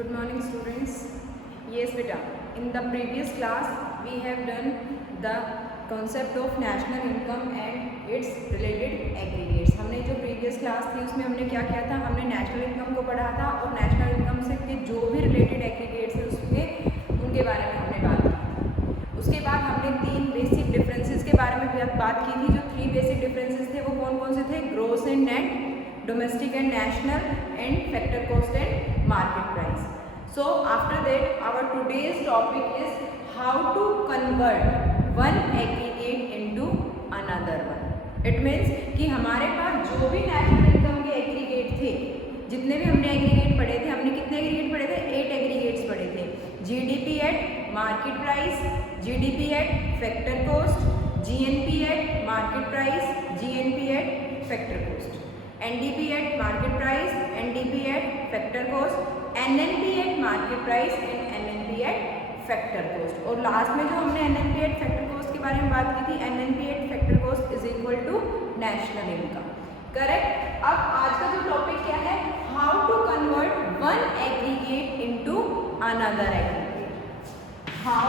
Good morning, students. Yes, beta. In the previous class, we have done the concept of national income and its related aggregates. हमने जो previous class थी उसमें हमने क्या किया था, हमने national income को पढ़ा था और national income से के जो भी related aggregates हैं उसके उनके बारे में हमने बात की। उसके बाद हमने 3 बेसिक डिफरेंसेस के बारे में बात की थी। जो 3 बेसिक डिफरेंसेस थे वो कौन कौन से थे? Gross and net, domestic and national, and factor cost and market price. So after that our today's topic is how to convert one aggregate into another one. It means कि हमारे पास जो भी national income के aggregate थे, जितने भी हमने aggregate पढ़े थे, हमने कितने aggregate पढ़े थे? 8 aggregates पढ़े थे। GDP at market price, GDP at factor cost, GNP at market price, GNP at factor cost, NDP at market price, NDP at factor cost, NNP at market price and NNP at factor cost. और last में जो हमने NNP at factor cost के बारे में बात की थी, NNP at factor cost is equal to national income. Correct? अब आज का जो टॉपिक क्या है? How to convert one aggregate into another aggregate. How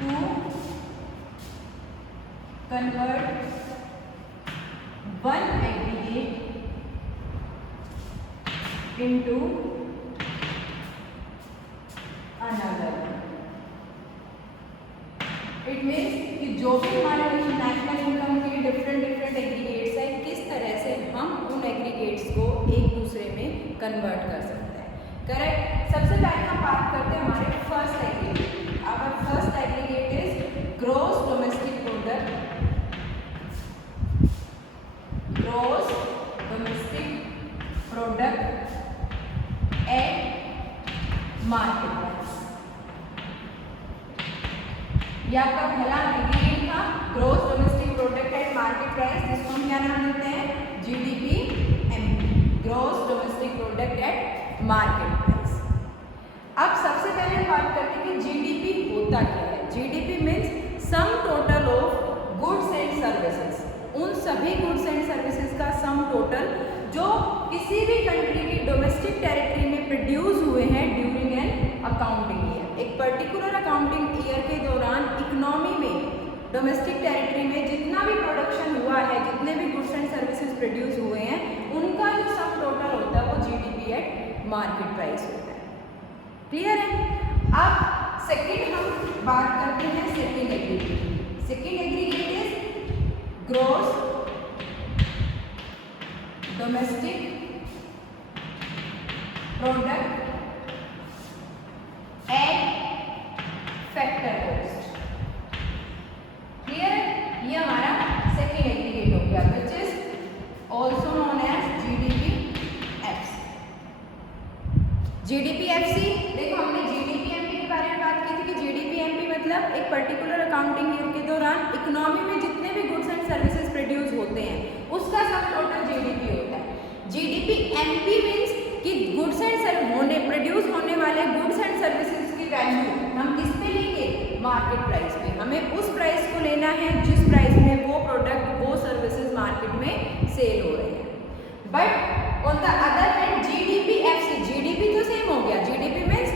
to convert one aggregate into another. It means कि जो भी हमारे नेशनल इनकम के डिफरेंट एग्रीगेट्स हैं, किस तरह से हम उन एग्रीगेट्स को एक दूसरे में कन्वर्ट कर सकते हैं। करेक्ट? सबसे पहले हम बात करते हैं हमारे first aggregate. Our first aggregate is gross domestic product. Gross domestic product at market price. यह आपका पहला एग्रीगेट था, gross domestic product at market price, जिसको हम क्या नाम देते हैं? GDP-MP, gross domestic product at market price. अब सबसे पहले हम बात करते हैं कि GDP होता क्या है। GDP means sum total of goods and services, उन सभी गुड्स एंड सर्विसेज का सम टोटल जो किसी भी कंट्री की डोमेस्टिक टेरिटरी में प्रोड्यूस हुए हैं ड्यूरिंग एन अकाउंटिंग ईयर। एक पर्टिकुलर अकाउंटिंग ईयर के दौरान इकोनॉमी में डोमेस्टिक टेरिटरी में जितना भी प्रोडक्शन हुआ है, जितने भी गुड्स एंड सर्विसेज प्रोड्यूस हुए हैं, उनका जो सम टोटल होता है वो GDP एट मार्केट प्राइस होता है। क्लियर है? अब सेकेंड हम बात करते हैं second aggregate. Second aggregate is gross domestic product at factor cost. Clear है? ये हमारा सेकेंड एग्रीगेट हो गया, which is also known as GDP-FC। GDP-FC, देखो हमने GDP-MP के बारे में बात की थी कि GDP-MP मतलब एक पर्टिकुलर अकाउंटिंग ईयर के दौरान इकोनॉमी में जितने भी गुड्स एंड सर्विसेज प्रोड्यूस होते हैं उसका सब टोटल GDP होता है। GDP-MP मीन्स कि गुड्स एंड प्रोड्यूस होने वाले गुड्स एंड सर्विसेज की वैल्यू हम किस पे लेंगे? मार्केट प्राइस पे। हमें उस प्राइस को लेना है जिस प्राइस में वो प्रोडक्ट, वो सर्विसेज मार्केट में सेल हो रहे हैं। But on the other hand GDP-FC, GDP तो सेम हो गया। GDP means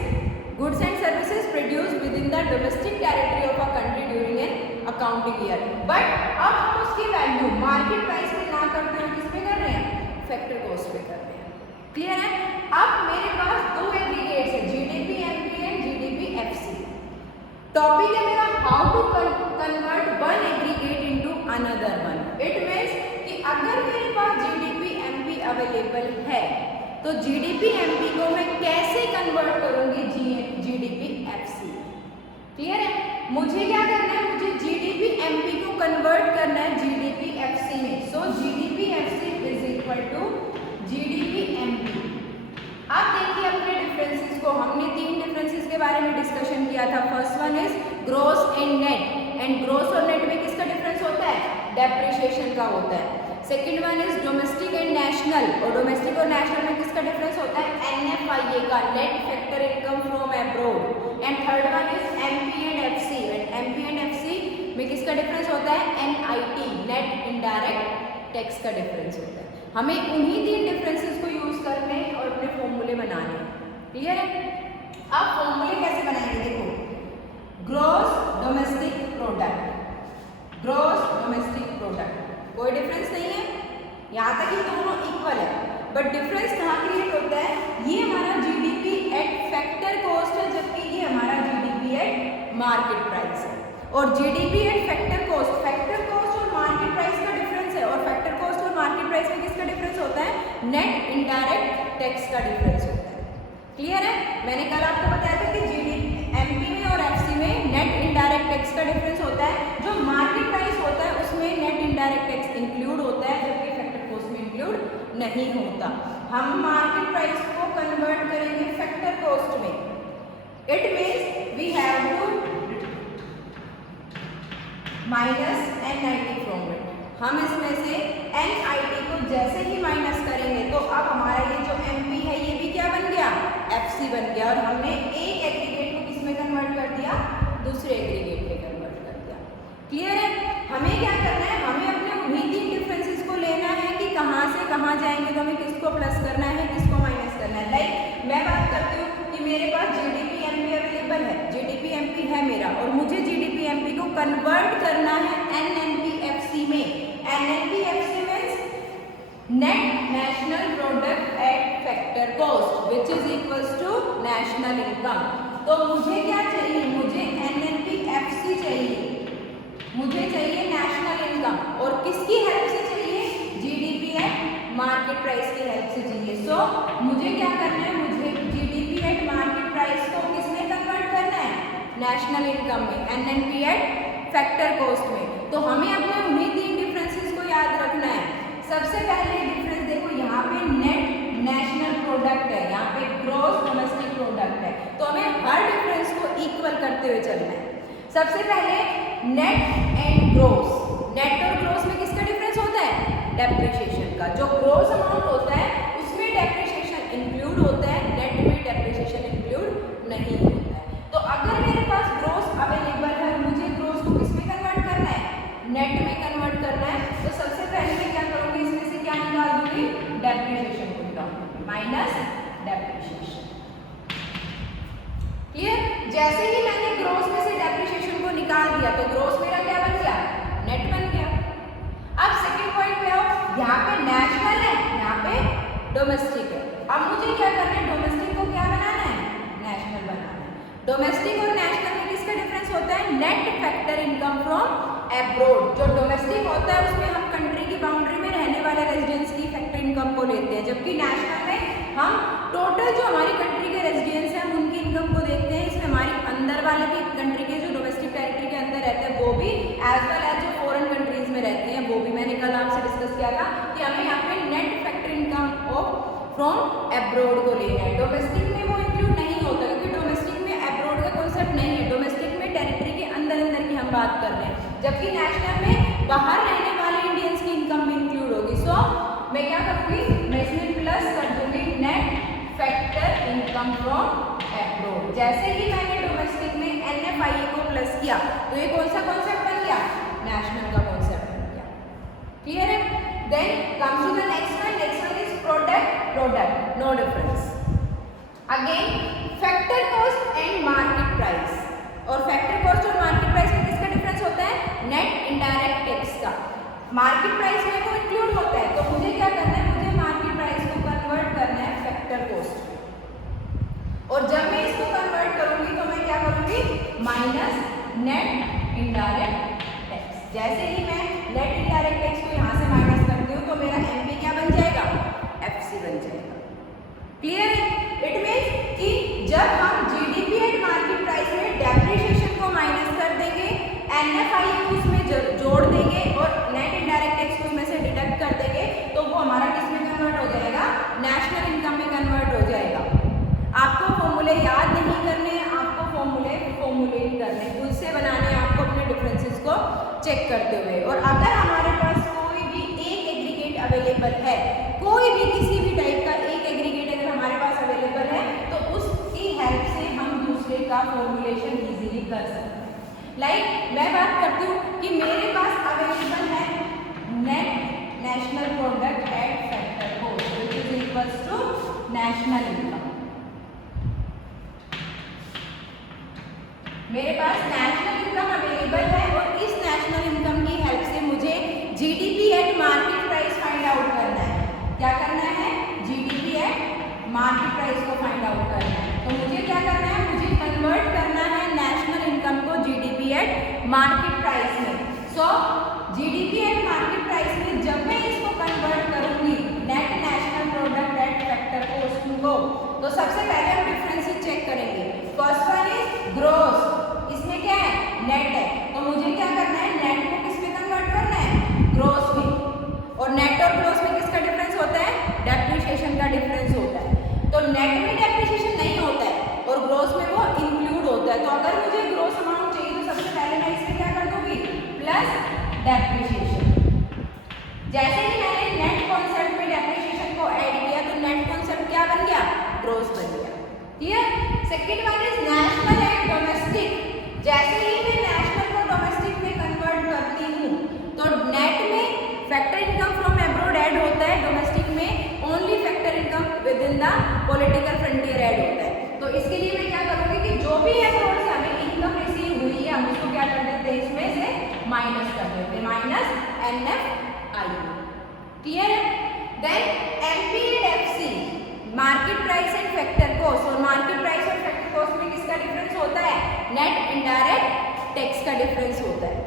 goods and services produce with in the domestic territory of a country during an accounting year. But अब हम उसकी वैल्यू मार्केट प्राइस पे ना करते हुए किस पे कर रहे हैं? फैक्टर कॉस्ट पे कर रहे हैं। क्लियर है? अब मेरे पास दो एग्रीगेट्स है, GDP-MP एंड GDP-FC। टॉपिक है मेरा how to convert one aggregate into another one. It means कि अगर मेरे पास GDP-MP अवेलेबल है तो GDP-MP को मैं कैसे कन्वर्ट करूंगी GDP-FC। क्लियर है? मुझे क्या करना है? मुझे GDP-MP को कन्वर्ट करना है GDP-FC में। So GDP-FC is equal to GDP-MP। अब देखिए अपने डिफरेंसेस को। हमने 3 डिफरेंसेस के बारे में डिस्कशन किया था। First one is gross and net, and gross और नेट में किसका डिफरेंस होता है? डेप्रिसिएशन का होता है। Second one is domestic and national, और डोमेस्टिक और नेशनल में किसका डिफरेंस होता है? NFIA का, net factor income from abroad. And third one is MP and FC, and MP and FC में किसका डिफरेंस होता है? NIT, नेट इनडायरेक्ट टैक्स का डिफरेंस होता है। हमें उन्हीं 3 डिफरेंसेस को यूज करने और अपने फॉर्मूले बनाने। क्लियर है? अब फॉर्मूले कैसे बनाएंगे? देखो, gross domestic product, gross domestic product, कोई डिफरेंस नहीं है, यहाँ तक ये दोनों इक्वल है, बट डिफरेंस कहाँ क्रिएट होता है? ये हमारा जीडीपी एट फैक्टर कॉस्ट है, जबकि ये हमारा जीडीपी एट मार्केट प्राइस है। और जीडीपी एट फैक्टर कॉस्ट और मार्केट प्राइस का डिफरेंस है, और फैक्टर कॉस्ट और मार्केट प्राइस में किसका डिफरेंस होता है? नेट इनडायरेक्ट टैक्स का डिफरेंस होता है। क्लियर है? मैंने कल आपको बताया था कि जीडीपी में और एफसी में नेट इनडायरेक्ट टैक्स का डिफरेंस होता है। जो मार्केट प्राइस होता है उसमें नेट इनडायरेक्ट टैक्स इंक्लूड होता है, जबकि फैक्टर कॉस्ट में इंक्लूड नहीं होता। हम मार्केट प्राइस को कन्वर्ट करेंगे फैक्टर कॉस्ट में। It means we have to minus NIT from it. हम इसमें से NIT को जैसे ही माइनस करेंगे तो अब हमारा ये जो MP है ये भी क्या बन गया? FC बन गया, और हमने एक एग्रीगेट को किस में कन्वर्ट कर दिया? दूसरे एग्रीगेट में कन्वर्ट कर दिया। क्लियर है? हमें क्या करना है? हमें अपने उन्हीं 3 डिफरेंसेस को लेना है कि कहाँ से कहाँ जाएंगे, तो हमें किसको प्लस करना है, किसको माइनस करना है। लाइक मैं बात करती हूँ कि मेरे पास जीडीपी MP अवेलेबल है, जीडीपी MP है मेरा, और मुझे जीडीपी MP को कन्वर्ट करना है NNP FC में। NNP FC means net national product at factor cost which is equals to national income. तो मुझे क्या चाहिए? मुझे NNP FC चाहिए, मुझे चाहिए नेशनल इनकम, और किसकी हेल्प से चाहिए? जीडीपी एट मार्केट प्राइस की हेल्प से चाहिए। सो मुझे क्या करना है? मुझे जीडीपी एट मार्केट प्राइस को किसमें कन्वर्ट करना है? नेशनल इनकम में, NNP एट फैक्टर कॉस्ट में। तो हमें अपने उन्हीं 3 डिफरेंसेस को याद रखना है। सबसे पहले डिफरेंस देखो, यहाँ पे नेट नेशनल प्रोडक्ट है, यहाँ पे ग्रॉस डोमेस्टिक प्रोडक्ट है, तो हमें हर डिफरेंस को इक्वल करते हुए चलना है। सबसे पहले नेट एंड ग्रॉस। नेट और ग्रॉस में किसका डिफरेंस होता है? डेप्रिसिएशन का। जो ग्रॉस अमाउंट होता है उसमें डेप्रिसिएशन इंक्लूड होता है, नेट में डेप्रिसिएशन इंक्लूड नहीं होता है। तो अगर मेरे पास ग्रॉस अवेलेबल है, मुझे ग्रॉस को किस में कन्वर्ट करना है? नेट में कन्वर्ट करना है। तो सबसे पहले मैं क्या करूँगी? इसमें से क्या निकाल दूंगी? डेप्रिसिएशन को निकाल दूंगी, माइनस डेप्रिसिएशन। क्लियर? जैसे ही मैंने ग्रॉस में से डेप्रिसिएशन को निकाल दिया तो ग्रॉस मेरा क्या बन गया? नेट बन गया। अब सेकंड पॉइंट पे आओ, यहाँ पे नेशनल है, यहाँ पे डोमेस्टिक है। अब मुझे क्या करना है? डोमेस्टिक को क्या बनाना है? नेशनल बनाना है। डोमेस्टिक और नेशनल में किसका डिफरेंस होता है? Net factor income from abroad. जो डोमेस्टिक होता है उसमें हम कंट्री की बाउंड्री में रहने वाले रेजिडेंट्स की फैक्टर इनकम को लेते हैं, जबकि नेशनल में हम टोटल जो हमारी कंट्री के रेजिडेंट्स हैं उनकी इनकम को देखते हैं। इसमें हमारी अंदर वाले भी कंट्री के जो डोमेस्टिक टेरिटरी के अंदर रहते हैं वो भी, एज वेल एज जो फॉरेन कंट्रीज में रहते हैं वो भी। मैंने कल आपसे डिस्कस किया था कि हमें यहाँ पे net factor income of from abroad को लेना है। डोमेस्टिक में वो इंक्लूड नहीं होता, क्योंकि डोमेस्टिक में एब्रोड का कॉन्सेप्ट नहीं है। डोमेस्टिक में टेरिटरी के अंदर अंदर की हम बात कर रहे हैं, जबकि नेशनल में बाहर रहने वाले इंडियंस की इनकम भी इंक्लूड होगी। सो मैं क्या करूँगी? मैं इसमें प्लस कर दूंगी net factor income from abroad. जैसे ही मैंने डोमेस्टिक में NFIE को प्लस किया तो ये कौन सा कॉन्सेप्ट बन गया? नेशनल का कॉन्सेप्ट बन गया। क्लियर है? Then comes to the next one. Next one is product, no difference. Again factor cost and market price. और फैक्टर कॉस्ट और मार्केट प्राइस में किसका डिफरेंस होता है? नेट इनडायरेक्ट टैक्स का। मार्केट प्राइस में वो इंक्लूड होता है, तो मुझे क्या करना है? मुझे मार्केट प्राइस को कन्वर्ट करना है फैक्टर कॉस्ट। और जब मैं इसको कन्वर्ट करूंगी तो मैं क्या करूंगी? Minus net indirect tax. जैसे ही मैं नेट इनडायरेक्ट टैक्स को यहाँ से माइनस करती हूँ तो मेरा MP क्या बन जाएगा? FC बन जाएगा। क्लियर है? इट मीन्स कि जब हम जीडीपी एट मार्केट प्राइस में डेप्रिसिएशन को माइनस कर देंगे, NFIE को उसमें जोड़ देंगे और नेट इनडायरेक्ट टैक्स को उसमें से डिडक्ट कर देंगे, तो वो हमारा किस में कन्वर्ट हो जाएगा? नेशनल इनकम में कन्वर्ट हो जाएगा। आपको फॉर्मूले याद नहीं करने, आपको फॉर्मुलेट करने, खुद से बनाने, आपको अपने डिफरेंसेस को चेक करते हुए। और अगर हमारे पास कोई भी एक एग्रीगेट अवेलेबल है, कोई भी किसी भी टाइप का एक एग्रीगेट अगर हमारे पास अवेलेबल है तो उसकी हेल्प से हम दूसरे का फॉर्मुलेशन इजीली कर सकते हैं। लाइक मैं बात करती हूँ कि मेरे पास अवेलेबल है net national product eight national income. मेरे पास नेशनल इनकम अवेलेबल है और इस नेशनल इनकम की हेल्प से मुझे GDP at market price find out करना है। क्या करना है? जीडीपी एट मार्केट प्राइस को फाइंड आउट करना है। तो मुझे क्या करना है? मुझे कन्वर्ट करना है नेशनल इनकम को जीडीपी एट मार्केट प्राइस में। सो जीडीपी एट मार्केट प्राइस में जब मैं इसको कन्वर्ट करूंगी net national product at factor cost को, तो सबसे पहले हम डिफरेंसेस चेक करेंगे। फर्स्ट वन इज ग्रॉस, इसमें क्या है? नेट है। तो मुझे क्या करना है? नेट को किस में कन्वर्ट करना है? ग्रॉस में। और नेट और ग्रॉस में किसका डिफरेंस होता है? डेप्रिसिएशन का डिफरेंस होता है। तो नेट में डेप्रिसिएशन नहीं होता है और ग्रॉस में वो इंक्लूड होता है। तो अगर मुझे ग्रॉस अमाउंट चाहिए तो सबसे पहले मैं इसमें क्या कर दूंगी? Plus depreciation. जैसे ही मैंने नेट कॉन्सेप्ट में डेप्रिसिएशन को ऐड किया तो नेट कॉन्सेप्ट क्या बन गया? ग्रॉस बन गया। Clear? Second one is national and domestic. जैसे ही मैं नेशनल को डोमेस्टिक में कन्वर्ट करती हूँ तो नेट में factor income from abroad add होता है, डोमेस्टिक में only factor income with in the political frontier add होता है। तो इसके लिए मैं क्या करूँगी कि जो भी एब्रोड से हमें इनकम रिसीव हुई है हम उसको क्या कर देते हैं? इसमें से माइनस कर देते हैं, माइनस NFI। क्लियर है? Then MP and FC market price and factor cost. और मार्केट प्राइस और फैक्टर कॉस्ट में किसका डिफरेंस होता है? नेट इनडायरेक्ट टैक्स का डिफरेंस होता है।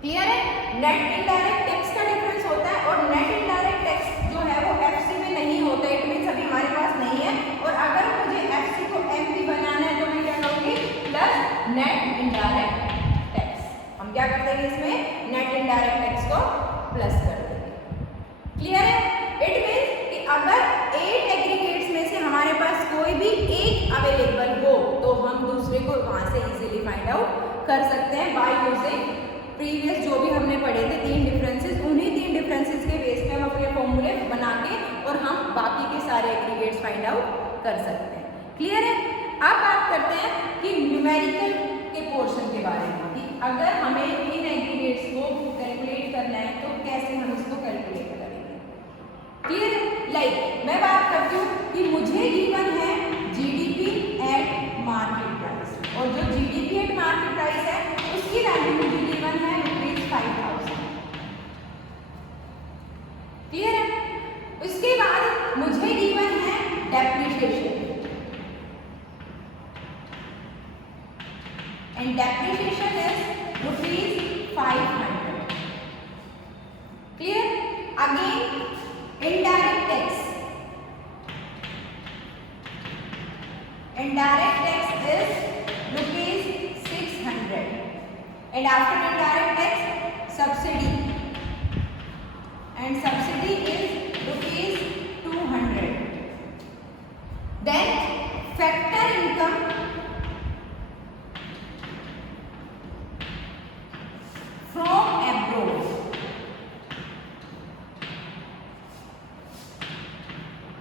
क्लियर है? नेट इनडायरेक्ट टैक्स का डिफरेंस होता है और नेट इनडायरेक्ट टैक्स जो है वो FC में नहीं होता है। इट मींस अभी हमारे पास नहीं है। और अगर मुझे FC को MP बनाना है तो मैं क्या करूँगी? Plus net indirect tax. हम क्या कर देंगे इसमें? नेट इनडायरेक्ट टैक्स को प्लस कर देंगे। क्लियर है? इट मींस कि अगर 8 एग्रीगेट्स में से हमारे पास कोई भी एक अवेलेबल हो तो हम दूसरे को वहां से इजीली फाइंड आउट कर सकते हैं बाय यूजिंग प्रीवियस जो भी हमने पढ़े थे 3 डिफरेंसेस। उन्हीं 3 डिफरेंसेस के बेस पे हम अपने फॉर्मूले बना के और हम बाकी के सारे एग्रीगेट्स फाइंड आउट कर सकते हैं। क्लियर है? अब बात करते हैं कि न्यूमेरिकल के पोर्शन के बारे में कि अगर हमें इन एग्रीगेट्स को कैलकुलेट करना है तो कैसे हम इसको कैलकुलेट करेंगे। क्लियर है? लाइक मैं बात करती हूँ कि मुझे गिवन है जीडीपी एट मार्केट प्राइस और जो जीडीपी एट मार्केट प्राइस है उसकी वैल्यू मुझे गिवन है ₹5000। क्लियर है? उसके बाद मुझे गिवन है depreciation and depreciation is ₹500। Clear? Again indirect tax is ₹600 and after indirect tax subsidy and subsidy is ₹200. then factor income from abroad.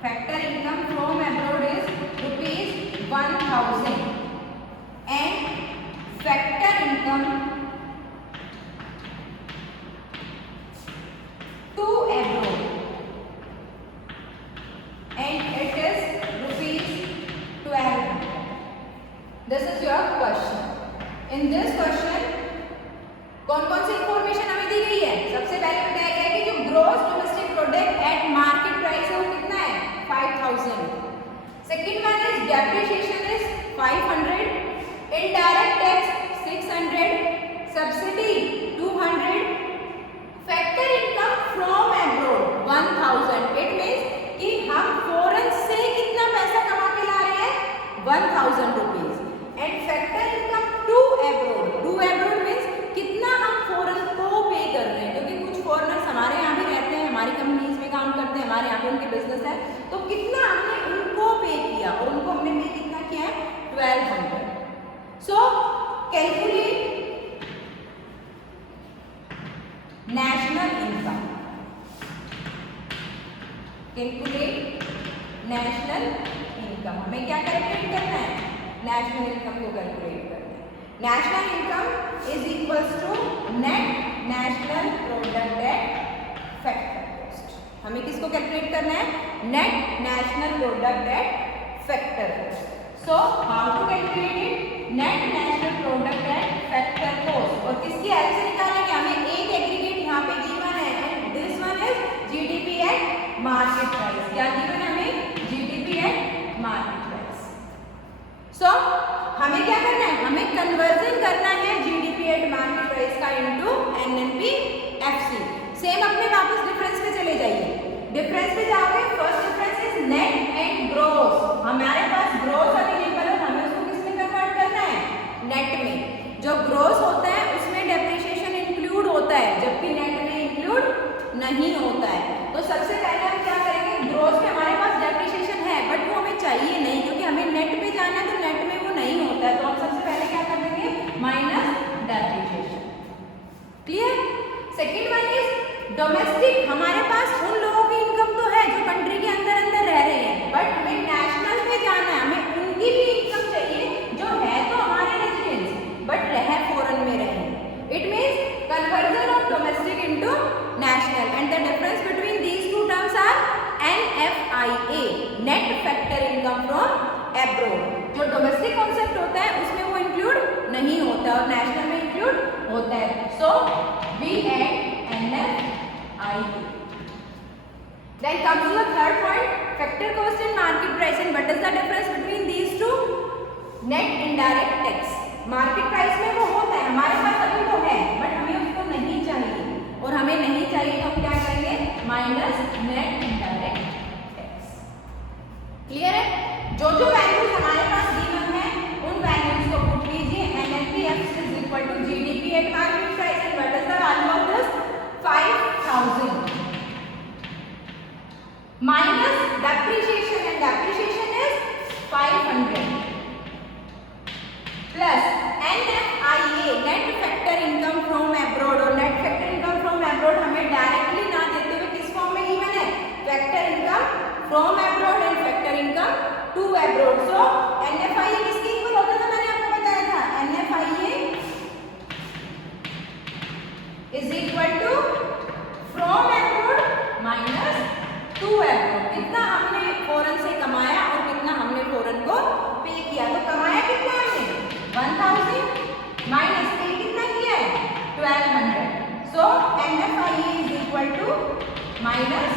Factor income from abroad is ₹1000 and factor income to abroad and it is ₹1200. This is your question. In this question कौन कौन सी information हमें दी गई है? सबसे पहले बताया गया है कि जो gross domestic product at market price है वो कितना है? 5000. Second one is depreciation is 500, indirect tax 600, subsidy 200, factor income from abroad 1000. It means कि हम फॉरेन से कितना पैसा कमा के ला रहे हैं? 1000 rupees. And factor income to abroad means कितना हम फॉरेन को पे कर रहे हैं, क्योंकि कुछ फॉरेनर्स हमारे यहाँ भी रहते हैं, हमारी कंपनीज में काम करते हैं, हमारे यहाँ पे उनके बिजनेस है, तो कितना हमने उनको पे किया और उनको हमने पे कितना किया है? 1200. सो calculate national income. Calculate national income. हमें क्या कैलकुलेट करना है? नेशनल इनकम को कैलकुलेट करना है. National income is equals to net national product at factor cost. हमें किसको कैलकुलेट करना है? Net national product at factor cost. So how to calculate it? Net national product at factor cost. और किसकी help से निकालेंगे? हमें एक एग्रीगेट यहाँ पे गिवन है and this one is GDP at market price. क्या गिवन है हमें? GDP at market price. So हमें क्या करना है? हमें कन्वर्जन करना है जीडीपी एट मार्केट प्राइस का इनटू एनएनपी एफसी. सेम अपने वापस डिफरेंस पे चले जाइए. डिफरेंस पे जाओगे, first difference is net and gross. हमारे पास ग्रॉस अवेलेबल है, हमें उसको किस में कन्वर्ट करना है? नेट में. जो ग्रॉस होता है उसमें डेप्रिसिएशन इंक्लूड होता है, जबकि नेट में इंक्लूड नहीं होता है. तो सबसे पहले हम क्या करेंगे? ग्रॉस में हमारे पास डेप्रिसिएशन है बट वो हमें चाहिए नहीं, क्योंकि हमें नेट पे जाना है, तो नेट में वो नहीं होता है. तो हम सबसे पहले क्या कर देंगे? Minus depreciation. Clear? Second one is domestic. हमारे पास उन लोगों की इनकम तो है जो कंट्री के अंदर अंदर रह रहे हैं, बट हमें नेशनल पे जाना है. हमें उनकी भी इनकम चाहिए जो है तो हमारे रेजिडेंट्स बट रह फॉरेन में रहे. It means conversion of domestic into national and the difference between these two terms are NFIA, net factor income from abroad. जो डोमेस्टिक कॉन्सेप्ट होता है उसमें वो इंक्लूड नहीं होता और नेशनल में इंक्लूड होता है. So we add NFIA. Then comes to the third point, factor cost and market price. And what is the difference between these two? Net indirect tax. Market price में वो होता है, हमारे पास अभी तो है बट हमें उसको नहीं चाहिए, और हमें नहीं चाहिए तो हम क्या करेंगे? Minus net indirect tax. Clear है? जो जो वैल्यूज हमारे पास गिवन है उन वैल्यूज को पुट कीजिए. NNPF is equal to GDP at market price and what is the value of this? 5,000 minus depreciation, and depreciation is 500 plus NFIA, net factor income from abroad. और net factor income from abroad हमें directly ना देते हुए किस form में given है? factor income from abroad and factor income to abroad. So NFIA किसके equal होता था? मैंने आपको बताया था NFIA is equal to from abroad minus to abroad. कितना हमने फॉरेन से कमाया और कितना हमने फॉरेन को पे किया. तो कमाया कितना हमने? 1000 माइनस पे कितना किया है? 1200. सो NFIA is equal to minus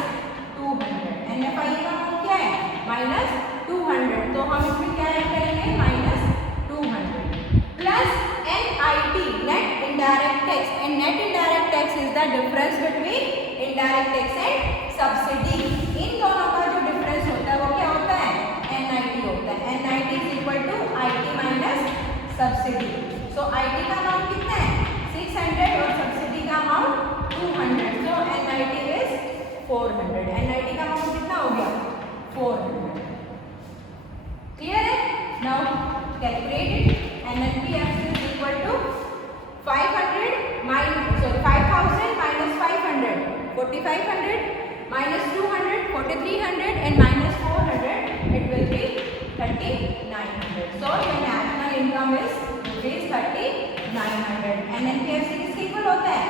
200. NFIA का मान क्या है? minus 200. तो हम इसमें क्या ऐड करेंगे? minus 200 plus NIT, net indirect tax. And net indirect tax is the difference between indirect tax and subsidy. इन दोनों का जो डिफरेंस होता है वो क्या होता है? NIT होता है. NIT is equal to IT minus subsidy. So IT का अमाउंट कितना है? 600 और सब्सिडी का amount 200. So NIT is 400. NIT का अमाउंट कितना हो गया? 400. क्लियर है? Now calculate it. NNPF is equal to 500 minus 5000 minus 500, 4500 minus 200, 4300 and minus 400, it will be 3900. So your national income is rupees 3900. NNPF किसके इक्वल होता है?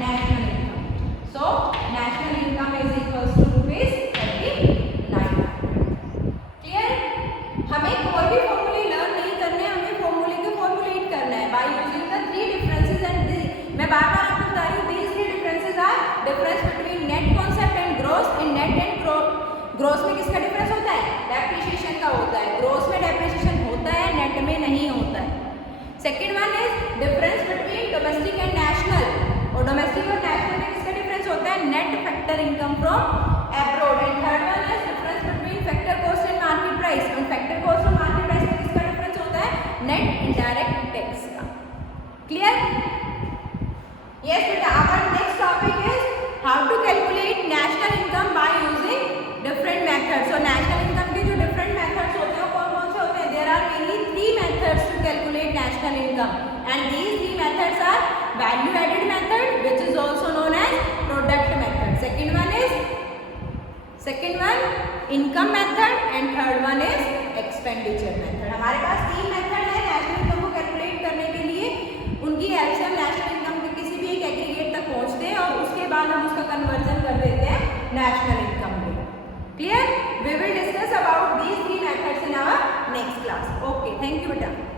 National income. So national income is equals to rupees 3900. Clear? हमें कोई भी फॉर्मूले learn नहीं करने, हमें फॉर्मूले को फॉर्मुलेट करना है by using the three differences. And मैं बार-बार आपको बता रही हूँ, these three differences are difference between net concept and gross. in net and gross में किसका डिफरेंस होता है? डेप्रिसिएशन का होता है. ग्रोस में डेप्रिसिएशन होता है, नेट में नहीं होता है. Second one is difference between domestic and national. और डोमेस्टिक और नेशनल में किसका डिफरेंस होता है? Net factor income from abroad. And third one is difference between factor cost and market price. और फैक्टर कॉस्ट और मार्केट प्राइस में किसका डिफरेंस होता है? नेट इनडायरेक्ट टैक्स का. क्लियर? यस बेटा. Our next topic is how to calculate national income by using different methods. और national income के जो डिफरेंट मेथड्स होते हैं कौन कौन से होते हैं? There are mainly 3 methods to calculate national income. And these 3 methods are value added method which is also known as product method. Second one income method and third one is expenditure method. हमारे पास 3 method है national income को calculate करने के लिए. उनकी help से हम नेशनल इनकम के किसी भी एक एग्रीगेट तक पहुंचते हैं और उसके बाद हम उसका कन्वर्जन कर देते हैं national income rate. Clear? We will discuss about these three methods in our next class. Okay, thank you beta.